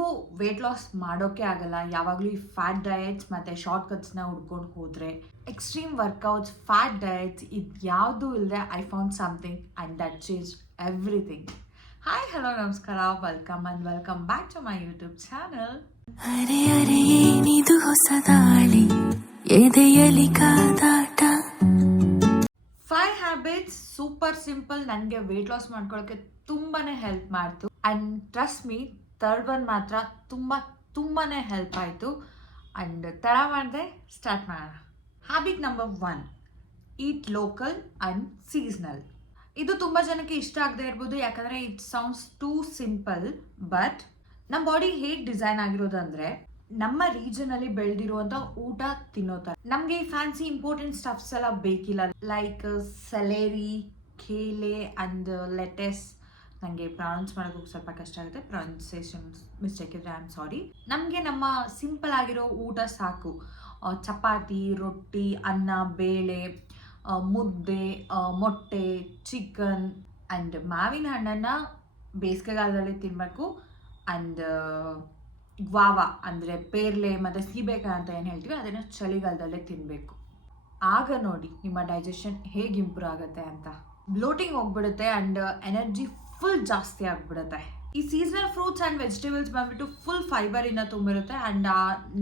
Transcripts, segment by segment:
ನೀವು weight loss ಮಾಡೋಕ್ಕೆ ಆಗಲ್ಲ, ಯಾವಾಗಲೂ ಈ ಫ್ಯಾಟ್ ಡಯಟ್ಸ್ ಮತ್ತು ಶಾರ್ಟ್ ಕಟ್ಸ್ನ ಹುಡ್ಕೊಂಡು ಹೋದರೆ, ಎಕ್ಸ್ಟ್ರೀಮ್ ವರ್ಕೌಟ್ಸ್, ಫ್ಯಾಟ್ ಡಯಟ್ಸ್, ಇದು ಯಾವುದೂ ಇಲ್ಲದೆ I found something and that change everything. Hi, hello, ನಮಸ್ಕಾರ, welcome back to my YouTube channel. ಅರೆ ಅರೆ ಏನಿದು ಹೊಸ ದಾಳಿ, ಎದೆಯಲಿ ಕಾದಾಟ. 5 ಹ್ಯಾಬಿಟ್ಸ್ ಸೂಪರ್ ಸಿಂಪಲ್, ನನಗೆ ವೆಯ್ಟ್ ಲಾಸ್ ಮಾಡ್ಕೊಳ್ಳೋಕ್ಕೆ ತುಂಬಾ ಹೆಲ್ಪ್ ಮಾಡ್ತು. And trust me, third one ಮಾತ್ರ ತುಂಬಾ ಹೆಲ್ಪ್ ಆಯಿತು. ಆ್ಯಂಡ್ ತಡ ಮಾಡಿದೆ, ಸ್ಟಾರ್ಟ್ ಮಾಡೋಣ. Habit number 1, heat local and seasonal. ಇದು ತುಂಬ ಜನಕ್ಕೆ ಇಷ್ಟ ಆಗದೆ ಇರ್ಬೋದು, ಯಾಕಂದರೆ it sounds two simple. But ನಮ್ಮ ಬಾಡಿ ಹೇಗೆ ಡಿಸೈನ್ ಆಗಿರೋದಂದರೆ, ನಮ್ಮ ರೀಜನಲ್ಲಿ ಬೆಳೆದಿರುವಂಥ ಊಟ ತಿನ್ನೋ ಥರ. ನಮಗೆ ಈ ಫ್ಯಾನ್ಸಿ ಇಂಪಾರ್ಟೆಂಟ್ ಸ್ಟಫ್ಸ್ ಎಲ್ಲ ಬೇಕಿಲ್ಲ. Like celery, kale and lettuce. ನನಗೆ ಪ್ರೊನೌನ್ಸ್ ಮಾಡೋದಕ್ಕೆ ಸ್ವಲ್ಪ ಕಷ್ಟ ಆಗುತ್ತೆ, ಪ್ರೊನೌನ್ಸಿಯೇಷನ್ ಮಿಸ್ಟೇಕ್ ಇದ್ದರೆ ಐ ಆಮ್ ಸಾರಿ. ನಮಗೆ ನಮ್ಮ ಸಿಂಪಲ್ ಆಗಿರೋ ಊಟ ಸಾಕು. ಚಪಾತಿ, ರೊಟ್ಟಿ, ಅನ್ನ, ಬೇಳೆ, ಮುದ್ದೆ, ಮೊಟ್ಟೆ, ಚಿಕನ್ ಆ್ಯಂಡ್ ಮಾವಿನ ಹಣ್ಣನ್ನು ಬೇಸಿಗೆಗಾಲದಲ್ಲಿ ತಿನ್ನಬೇಕು. ಆ್ಯಂಡ್ ಗ್ವಾವಾ ಅಂದರೆ ಪೇರ್ಲೆ ಮತ್ತು ಸೀಬೆಕಾಯಿ ಅಂತ ಏನು ಹೇಳ್ತೀವಿ, ಅದನ್ನು ಚಳಿಗಾಲದಲ್ಲೇ ತಿನ್ನಬೇಕು. ಆಗ ನೋಡಿ ನಿಮ್ಮ ಡೈಜೆಷನ್ ಹೇಗೆ ಇಂಪ್ರೂವ್ ಆಗುತ್ತೆ ಅಂತ. ಬ್ಲೋಟಿಂಗ್ ಹೋಗ್ಬಿಡುತ್ತೆ ಆ್ಯಂಡ್ ಎನರ್ಜಿ ಫುಲ್ ಜಾಸ್ತಿ ಆಗಿಬಿಡುತ್ತೆ. ಈ ಸೀಸನಲ್ ಫ್ರೂಟ್ಸ್ ಆ್ಯಂಡ್ ವೆಜಿಟೇಬಲ್ಸ್ ಬಂದ್ಬಿಟ್ಟು ಫುಲ್ ಫೈಬರಿಂದ ತುಂಬಿರುತ್ತೆ. ಆ್ಯಂಡ್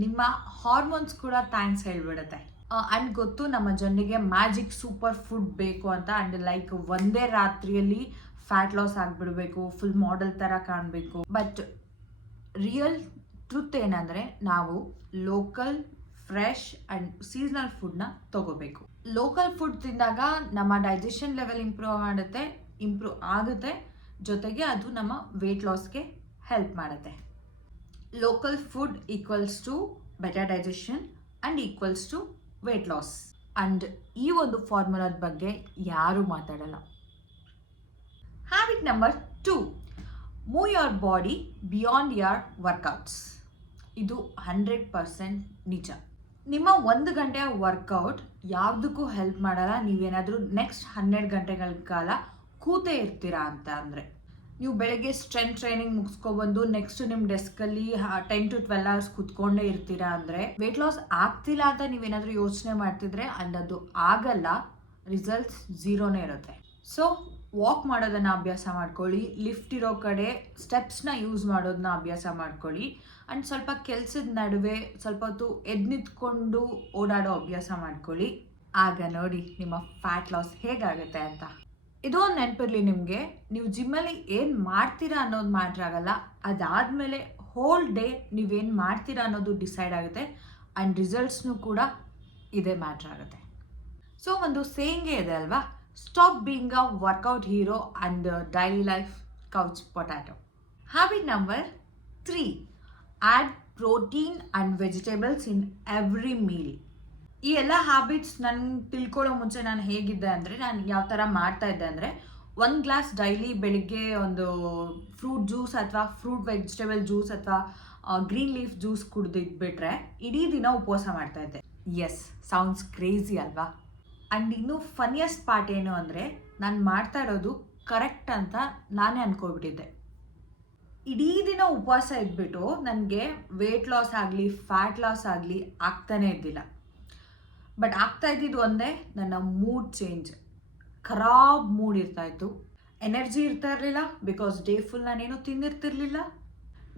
ನಿಮ್ಮ ಹಾರ್ಮೋನ್ಸ್ ಕೂಡ ಥ್ಯಾಂಕ್ಸ್ ಹೇಳಿಬಿಡುತ್ತೆ. ಆ್ಯಂಡ್ ಗೊತ್ತು ನಮ್ಮ ಜನರಿಗೆ ಮ್ಯಾಜಿಕ್ ಸೂಪರ್ ಫುಡ್ ಬೇಕು ಅಂತ. ಆ್ಯಂಡ್ ಲೈಕ್ ಒಂದೇ ರಾತ್ರಿಯಲ್ಲಿ ಫ್ಯಾಟ್ ಲಾಸ್ ಆಗಿಬಿಡಬೇಕು, ಫುಲ್ ಮಾಡೆಲ್ ಥರ ಕಾಣಬೇಕು. ಬಟ್ ರಿಯಲ್ ಟ್ರುತ್ ಏನಂದರೆ, ನಾವು ಲೋಕಲ್, ಫ್ರೆಶ್ ಆ್ಯಂಡ್ ಸೀಸನಲ್ ಫುಡ್ನ ತೊಗೋಬೇಕು. ಲೋಕಲ್ ಫುಡ್ ತಿಂದಾಗ ನಮ್ಮ ಡೈಜೆಷನ್ ಲೆವೆಲ್ ಇಂಪ್ರೂವ್ ಆಗುತ್ತೆ, ಜೊತೆಗೆ ಅದು ನಮ್ಮ ವೆಯ್ಟ್ ಲಾಸ್ಗೆ ಹೆಲ್ಪ್ ಮಾಡುತ್ತೆ. Local food equals to better digestion and equals to weight loss. And ಈ ಒಂದು ಫಾರ್ಮುಲಾದ ಬಗ್ಗೆ ಯಾರೂ ಮಾತಾಡಲ್ಲ. Habit number 2, move your body beyond your workouts. ಇದು 100% ನಿಜ. ನಿಮ್ಮ 1 ಗಂಟೆಯ ವರ್ಕೌಟ್ ಯಾವುದಕ್ಕೂ ಹೆಲ್ಪ್ ಮಾಡಲ್ಲ ನೀವೇನಾದರೂ ನೆಕ್ಸ್ಟ್ 12 ಗಂಟೆಗಳ ಕಾಲ ಕೂತೇ ಇರ್ತೀರಾ ಅಂತ ಅಂದರೆ. ನೀವು ಬೆಳಗ್ಗೆ ಸ್ಟ್ರೆಂತ್ ಟ್ರೈನಿಂಗ್ ಮುಗಿಸ್ಕೊಬಂದು ನೆಕ್ಸ್ಟ್ ನಿಮ್ಮ ಡೆಸ್ಕಲ್ಲಿ 10 to 12 hours ಕೂತ್ಕೊಂಡೇ ಇರ್ತೀರಾ ಅಂದರೆ ವೆಯ್ಟ್ ಲಾಸ್ ಆಗ್ತಿಲ್ಲ ಅಂತ ನೀವೇನಾದರೂ ಯೋಚನೆ ಮಾಡ್ತಿದ್ರೆ ಆ್ಯಂಡ್ ಅದು ಆಗಲ್ಲ, ರಿಸಲ್ಟ್ಸ್ ಝೀರೋನೇ ಇರುತ್ತೆ. ಸೊ ವಾಕ್ ಮಾಡೋದನ್ನು ಅಭ್ಯಾಸ ಮಾಡ್ಕೊಳ್ಳಿ, ಲಿಫ್ಟ್ ಇರೋ ಕಡೆ ಸ್ಟೆಪ್ಸ್ನ ಯೂಸ್ ಮಾಡೋದನ್ನ ಅಭ್ಯಾಸ ಮಾಡ್ಕೊಳ್ಳಿ. ಆ್ಯಂಡ್ ಸ್ವಲ್ಪ ಕೆಲಸದ ನಡುವೆ ಸ್ವಲ್ಪ ಹೊತ್ತು ನಿಂತ್ಕೊಂಡು ಓಡಾಡೋ ಅಭ್ಯಾಸ ಮಾಡ್ಕೊಳ್ಳಿ. ಆಗ ನೋಡಿ ನಿಮ್ಮ ಫ್ಯಾಟ್ ಲಾಸ್ ಹೇಗಾಗುತ್ತೆ ಅಂತ. ಇದು ಒಂದು ನೆನಪಿರಲಿ ನಿಮಗೆ, ನೀವು ಜಿಮ್ಮಲ್ಲಿ ಏನು ಮಾಡ್ತೀರಾ ಅನ್ನೋದು ಮ್ಯಾಟ್ರ್ ಆಗಲ್ಲ, ಅದಾದಮೇಲೆ ಹೋಲ್ ಡೇ ನೀವೇನು ಮಾಡ್ತೀರಾ ಅನ್ನೋದು ಡಿಸೈಡ್ ಆಗುತ್ತೆ. ಆ್ಯಂಡ್ ರಿಸಲ್ಟ್ಸ್ನೂ ಕೂಡ ಇದೇ ಮ್ಯಾಟ್ರ್ ಆಗುತ್ತೆ. ಸೊ ಒಂದು ಸೇಯಿಂಗೇ ಇದೆ ಅಲ್ವಾ, stop being a workout hero and daily life couch potato. Habit number 3, add protein and vegetables in every meal. ಈ ಎಲ್ಲ ಹ್ಯಾಬಿಟ್ಸ್ ನಾನು ತಿಳ್ಕೊಳ್ಳೋ ಮುಂಚೆ ನಾನು ಹೇಗಿದ್ದೆ ಅಂದರೆ, ನಾನು ಯಾವ ಥರ ಮಾಡ್ತಾ ಇದ್ದೆ ಅಂದರೆ, 1 ಗ್ಲಾಸ್ ಡೈಲಿ ಬೆಳಿಗ್ಗೆ ಒಂದು ಫ್ರೂಟ್ ಜ್ಯೂಸ್ ಅಥವಾ ಫ್ರೂಟ್ ವೆಜಿಟೇಬಲ್ ಜ್ಯೂಸ್ ಅಥವಾ ಗ್ರೀನ್ ಲೀಫ್ ಜ್ಯೂಸ್ ಕುಡಿದಿದ್ಬಿಟ್ರೆ ಇಡೀ ದಿನ ಉಪವಾಸ ಮಾಡ್ತಾ ಇದ್ದೆ. ಎಸ್, ಸೌಂಡ್ಸ್ ಕ್ರೇಜಿ ಅಲ್ವಾ? ಆ್ಯಂಡ್ ಇನ್ನೂ ಫನ್ನಿಯಸ್ಟ್ ಪಾರ್ಟ್ ಏನು ಅಂದರೆ, ನಾನು ಮಾಡ್ತಾ ಇರೋದು ಕರೆಕ್ಟ್ ಅಂತ ನಾನೇ ಅಂದ್ಕೊಬಿಟ್ಟಿದ್ದೆ. ಇಡೀ ದಿನ ಉಪವಾಸ ಇದ್ಬಿಟ್ಟು ನನಗೆ ವೆಯ್ಟ್ ಲಾಸ್ ಆಗಲಿ ಫ್ಯಾಟ್ ಲಾಸ್ ಆಗಲಿ ಆಗ್ತಾನೇ ಇದ್ದಿಲ್ಲ. ಬಟ್ ಆಗ್ತಾ ಇದ್ದಿದ್ದು ಒಂದೇ, ನನ್ನ ಮೂಡ್ ಚೇಂಜ್, ಖರಾಬ್ ಮೂಡ್ ಇರ್ತಾಯಿತ್ತು, ಎನರ್ಜಿ ಇರ್ತಾ ಇರಲಿಲ್ಲ. ಬಿಕಾಸ್ ಡೇ ಫುಲ್ ನಾನೇನು ತಿಂದಿರ್ತಿರ್ಲಿಲ್ಲ.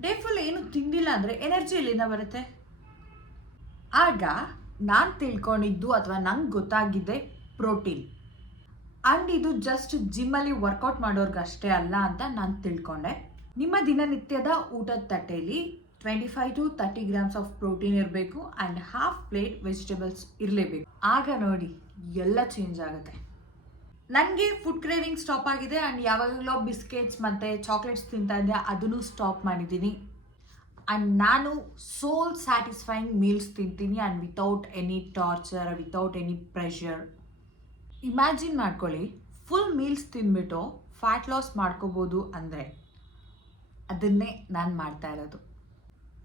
ಡೇ ಫುಲ್ ಏನು ತಿಂದಿಲ್ಲ ಅಂದರೆ ಎನರ್ಜಿ ಎಲ್ಲಿಂದ ಬರುತ್ತೆ? ಆಗ ನಾನು ತಿಳ್ಕೊಂಡಿದ್ದು ಅಥವಾ ನಂಗೆ ಗೊತ್ತಾಗಿದ್ದೆ ಪ್ರೋಟೀನ್. ಆ್ಯಂಡ್ ಇದು ಜಸ್ಟ್ ಜಿಮ್ಮಲ್ಲಿ ವರ್ಕೌಟ್ ಮಾಡೋರ್ಗಷ್ಟೇ ಅಲ್ಲ ಅಂತ ನಾನು ತಿಳ್ಕೊಂಡೆ. ನಿಮ್ಮ ದಿನನಿತ್ಯದ ಊಟದ ತಟ್ಟೆಯಲ್ಲಿ 25 to 30 grams ಆಫ್ ಪ್ರೋಟೀನ್ ಇರಬೇಕು ಆ್ಯಂಡ್ ಹಾಫ್ ಪ್ಲೇಟ್ ವೆಜಿಟೇಬಲ್ಸ್ ಇರಲೇಬೇಕು. ಆಗ ನೋಡಿ ಎಲ್ಲ ಚೇಂಜ್ ಆಗುತ್ತೆ. ನನಗೆ ಫುಡ್ ಕ್ರೇವಿಂಗ್ ಸ್ಟಾಪ್ ಆಗಿದೆ ಆ್ಯಂಡ್ ಯಾವಾಗಲೂ ಬಿಸ್ಕೆಟ್ಸ್ ಮತ್ತು ಚಾಕ್ಲೇಟ್ಸ್ ತಿಂತಾ ಇದ್ದೆ, ಅದನ್ನು ಸ್ಟಾಪ್ ಮಾಡಿದ್ದೀನಿ. ಆ್ಯಂಡ್ ನಾನು ಸೋಲ್ ಸ್ಯಾಟಿಸ್ಫೈಯಿಂಗ್ ಮೀಲ್ಸ್ ತಿಂತೀನಿ and without any torture, without any pressure. Imagine ಮಾಡ್ಕೊಳ್ಳಿ, ಫುಲ್ ಮೀಲ್ಸ್ ತಿಂದ್ಬಿಟ್ಟು ಫ್ಯಾಟ್ ಲಾಸ್ ಮಾಡ್ಕೋಬೋದು ಅಂದರೆ ಅದನ್ನೇ ನಾನು ಮಾಡ್ತಾ ಇರೋದು.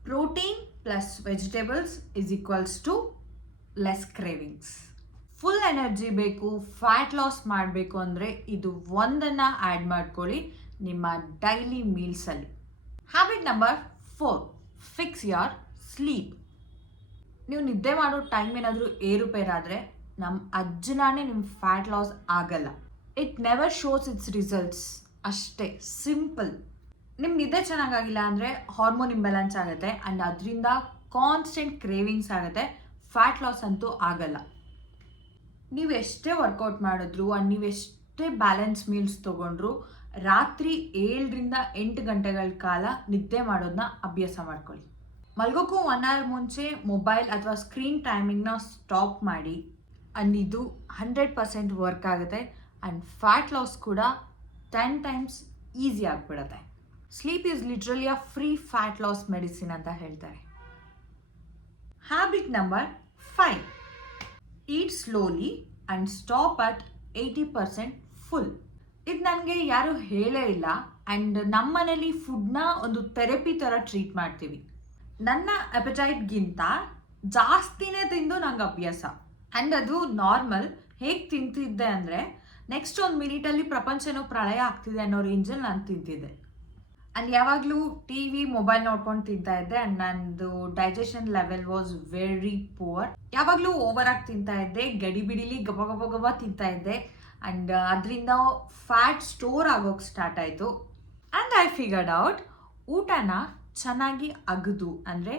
Protein plus vegetables is equals to less cravings. Full energy ಬೇಕು, ಫ್ಯಾಟ್ ಲಾಸ್ ಮಾಡಬೇಕು ಅಂದರೆ ಇದು ಒಂದನ್ನು ಆ್ಯಡ್ ಮಾಡ್ಕೊಳ್ಳಿ ನಿಮ್ಮ ಡೈಲಿ ಮೀಲ್ಸಲ್ಲಿ. Habit number 4. Fix your sleep. ನೀವು ನಿದ್ದೆ ಮಾಡೋ ಟೈಮ್ ಏನಾದರೂ ಏರುಪೇರಾದರೆ ನಮ್ಮ ಅಜ್ಜನಾನೇ ನಿಮ್ಮ ಫ್ಯಾಟ್ ಲಾಸ್ ಆಗಲ್ಲ. It never shows its results. ಅಷ್ಟೇ ಸಿಂಪಲ್. ನಿಮ್ಮ ನಿದ್ದೆ ಚೆನ್ನಾಗಾಗಿಲ್ಲ ಅಂದರೆ ಹಾರ್ಮೋನ್ ಇಂಬ್ಯಾಲೆನ್ಸ್ ಆಗುತ್ತೆ ಆ್ಯಂಡ್ ಅದರಿಂದ ಕಾನ್ಸ್ಟೆಂಟ್ ಕ್ರೇವಿಂಗ್ಸ್ ಆಗುತ್ತೆ. ಫ್ಯಾಟ್ ಲಾಸ್ ಅಂತೂ ಆಗಲ್ಲ. ನೀವು ಎಷ್ಟೇ ವರ್ಕೌಟ್ ಮಾಡಿದ್ರು ಆ್ಯಂಡ್ ನೀವು ಎಷ್ಟೇ ಬ್ಯಾಲೆನ್ಸ್ ಮೀಲ್ಸ್ ತೊಗೊಂಡ್ರು ರಾತ್ರಿ 7ರಿಂದ 8 ಗಂಟೆಗಳ ಕಾಲ ನಿದ್ದೆ ಮಾಡೋದನ್ನ ಅಭ್ಯಾಸ ಮಾಡ್ಕೊಳ್ಳಿ. ಮಲ್ಗೋಕ್ಕೂ 1 hour ಮುಂಚೆ ಮೊಬೈಲ್ ಅಥವಾ ಸ್ಕ್ರೀನ್ ಟೈಮಿಂಗ್ನ ಸ್ಟಾಪ್ ಮಾಡಿ. ಆ್ಯಂಡ್ ಇದು 100% ವರ್ಕ್ ಆಗುತ್ತೆ ಆ್ಯಂಡ್ ಫ್ಯಾಟ್ ಲಾಸ್ ಕೂಡ 10 times ಈಸಿ ಆಗಿಬಿಡುತ್ತೆ. Sleep is literally a free fat loss medicine ಅಂತ ಹೇಳ್ತಾರೆ. Habit number 5. Eat slowly and stop at 80% full. ಇದು ನನಗೆ ಯಾರೂ ಹೇಳೇ ಇಲ್ಲ ಆ್ಯಂಡ್ ನಮ್ಮ ಮನೇಲಿ ಫುಡ್ನ ಒಂದು ಥೆರಪಿ ಥರ ಟ್ರೀಟ್ ಮಾಡ್ತೀವಿ. ನನ್ನ ಅಪಟೈಟ್ಗಿಂತ ಜಾಸ್ತಿನೇ ತಿಂದು ನಂಗೆ ಅಭ್ಯಾಸ ಆ್ಯಂಡ್ ಅದು ನಾರ್ಮಲ್. ಹೇಗೆ ತಿಂತಿದ್ದೆ ಅಂದರೆ ನೆಕ್ಸ್ಟ್ 1 ಮಿನಿಟಲ್ಲಿ ಪ್ರಪಂಚನೋ ಪ್ರಳಯ ಆಗ್ತಿದೆ ಅನ್ನೋ ರೇಂಜಲ್ಲಿ ನಾನು ತಿಂತಿದ್ದೆ. ಆ್ಯಂಡ್ ಯಾವಾಗಲೂ ಟಿ ವಿ ಮೊಬೈಲ್ ನೋಡ್ಕೊಂಡು ತಿಂತಾ ಇದ್ದೆ ಆ್ಯಂಡ್ ನಂದು digestion level was very poor. ಯಾವಾಗಲೂ ಓವರಾಗಿ ತಿಂತಾ ಇದ್ದೆ, ಗಡಿಬಿಡಿಲಿ ಗಬ ತಿಂತಾ ಇದ್ದೆ ಆ್ಯಂಡ್ ಅದರಿಂದ ಫ್ಯಾಟ್ ಸ್ಟೋರ್ ಆಗೋಕ್ಕೆ ಸ್ಟಾರ್ಟ್ ಆಯಿತು. ಆ್ಯಂಡ್ ಐ ಫಿಗರ್ಡ್ ಔಟ್ ಊಟನ ಚೆನ್ನಾಗಿ ಅಗದು ಅಂದರೆ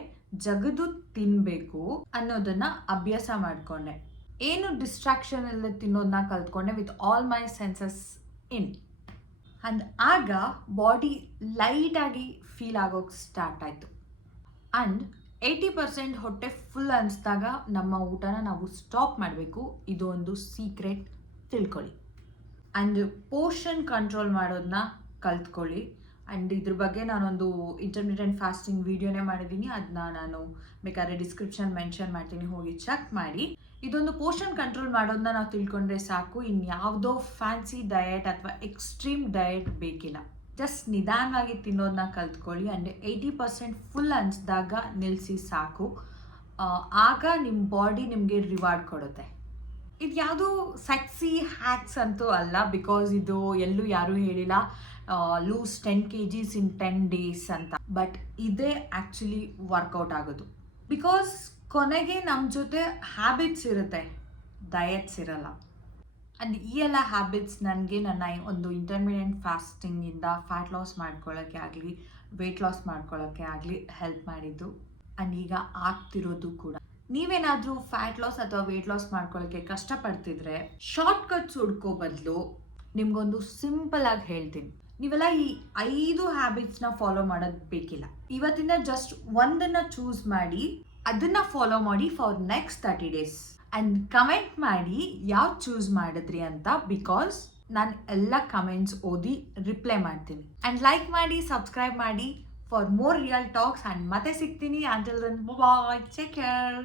ಜಗದು ತಿನ್ನಬೇಕು ಅನ್ನೋದನ್ನು ಅಭ್ಯಾಸ ಮಾಡಿಕೊಂಡೆ. ಏನು ಡಿಸ್ಟ್ರಾಕ್ಷನ್ ಇಲ್ಲದೆ ತಿನ್ನೋದನ್ನ ಕಲ್ತ್ಕೊಂಡೆ with all my senses in. And ಆಗ ಬಾಡಿ ಲೈಟಾಗಿ ಫೀಲ್ ಆಗೋಕ್ಕೆ ಸ್ಟಾರ್ಟ್ ಆಯಿತು. ಆ್ಯಂಡ್ 80% ಹೊಟ್ಟೆ ಫುಲ್ ಅನಿಸ್ದಾಗ ನಮ್ಮ ಊಟನ ನಾವು ಸ್ಟಾಪ್ ಮಾಡಬೇಕು. ಇದು ಒಂದು ಸೀಕ್ರೆಟ್ ತಿಳ್ಕೊಳ್ಳಿ. ಆ್ಯಂಡ್ ಪೋರ್ಷನ್ ಕಂಟ್ರೋಲ್ ಮಾಡೋದನ್ನ ಕಲ್ತ್ಕೊಳ್ಳಿ. ಆ್ಯಂಡ್ ಇದ್ರ ಬಗ್ಗೆ ನಾನೊಂದು ಇಂಟರ್ಮಿಟೆಂಟ್ ಫಾಸ್ಟಿಂಗ್ ವೀಡಿಯೋನೇ ಮಾಡಿದ್ದೀನಿ. ಅದನ್ನ ನಾನು ಬೇಕಾದ್ರೆ ಡಿಸ್ಕ್ರಿಪ್ಷನ್ ಮೆನ್ಷನ್ ಮಾಡ್ತೀನಿ, ಹೋಗಿ ಚೆಕ್ ಮಾಡಿ. ಇದೊಂದು ಪೋರ್ಷನ್ ಕಂಟ್ರೋಲ್ ಮಾಡೋದನ್ನ ನಾವು ತಿಳ್ಕೊಂಡ್ರೆ ಸಾಕು. ಇನ್ಯಾವುದೋ ಫ್ಯಾನ್ಸಿ ಡಯಟ್ ಅಥವಾ ಎಕ್ಸ್ಟ್ರೀಮ್ ಡಯಟ್ ಬೇಕಿಲ್ಲ. ಜಸ್ಟ್ ನಿಧಾನವಾಗಿ ತಿನ್ನೋದನ್ನ ಕಲ್ತ್ಕೊಳ್ಳಿ. ಆ್ಯಂಡ್ 80% ಫುಲ್ ಅನಿಸಿದಾಗ ನಿಲ್ಲಿಸಿ ಸಾಕು. ಆಗ ನಿಮ್ಮ ಬಾಡಿ ನಿಮಗೆ ರಿವಾರ್ಡ್ ಕೊಡುತ್ತೆ. ಇದು ಯಾವುದೂ ಸೆಕ್ಸಿ ಹ್ಯಾಕ್ಸ್ ಅಂತೂ ಅಲ್ಲ, ಬಿಕಾಸ್ ಇದು ಎಲ್ಲೂ ಯಾರೂ ಹೇಳಿಲ್ಲ ಲೂಸ್ 10 kgs in 10 days ಅಂತ. ಬಟ್ ಇದೇ ಆ್ಯಕ್ಚುಲಿ ವರ್ಕೌಟ್ ಆಗೋದು. ಬಿಕಾಸ್ ಕೊನೆಗೆ ನಮ್ಮ ಜೊತೆ ಹ್ಯಾಬಿಟ್ಸ್ ಇರುತ್ತೆ, ಡಯಟ್ಸ್ ಇರಲ್ಲ. ಆ್ಯಂಡ್ ಈ ಎಲ್ಲ ಹ್ಯಾಬಿಟ್ಸ್ ನನಗೆ ನನ್ನ ಒಂದು ಇಂಟರ್ಮಿಡಿಯೆಂಟ್ ಫಾಸ್ಟಿಂಗಿಂದ ಫ್ಯಾಟ್ ಲಾಸ್ ಮಾಡ್ಕೊಳ್ಳೋಕ್ಕೆ ಆಗಲಿ ವೆಯ್ಟ್ ಲಾಸ್ ಮಾಡ್ಕೊಳ್ಳೋಕ್ಕೆ ಆಗಲಿ ಹೆಲ್ಪ್ ಮಾಡಿದ್ದು. ಆ್ಯಂಡ್ ಈಗ ಆಗ್ತಿರೋದು ಕೂಡ. ನೀವೇನಾದರೂ ಫ್ಯಾಟ್ ಲಾಸ್ ಅಥವಾ ವೆಯ್ಟ್ ಲಾಸ್ ಮಾಡ್ಕೊಳ್ಳೋಕ್ಕೆ ಕಷ್ಟಪಡ್ತಿದ್ರೆ ಶಾರ್ಟ್ಕಟ್ಸ್ ಹುಡ್ಕೋ ಬದಲು ನಿಮ್ಗೊಂದು ಸಿಂಪಲ್ ಆಗಿ ಹೇಳ್ತೀನಿ. ನೀವೆಲ್ಲ ಈ 5 ಹ್ಯಾಬಿಟ್ಸ್ನ ಫಾಲೋ ಮಾಡೋದು ಬೇಕಿಲ್ಲ. ಇವತ್ತಿಂದ ಜಸ್ಟ್ ಒಂದನ್ನು ಚೂಸ್ ಮಾಡಿ ಅದನ್ನು ಫಾಲೋ ಮಾಡಿ for next 30 days. And comment ಮಾಡಿ ಯಾವ್ದು ಚೂಸ್ ಮಾಡಿದ್ರಿ ಅಂತ, ಬಿಕಾಸ್ ನಾನು ಎಲ್ಲ ಕಮೆಂಟ್ಸ್ ಓದಿ ರಿಪ್ಲೈ ಮಾಡ್ತೀನಿ. ಆ್ಯಂಡ್ ಲೈಕ್ ಮಾಡಿ, ಸಬ್ಸ್ಕ್ರೈಬ್ ಮಾಡಿ for more real talks. And ಮತ್ತೆ ಸಿಗ್ತೀನಿ. Until then bye, take care.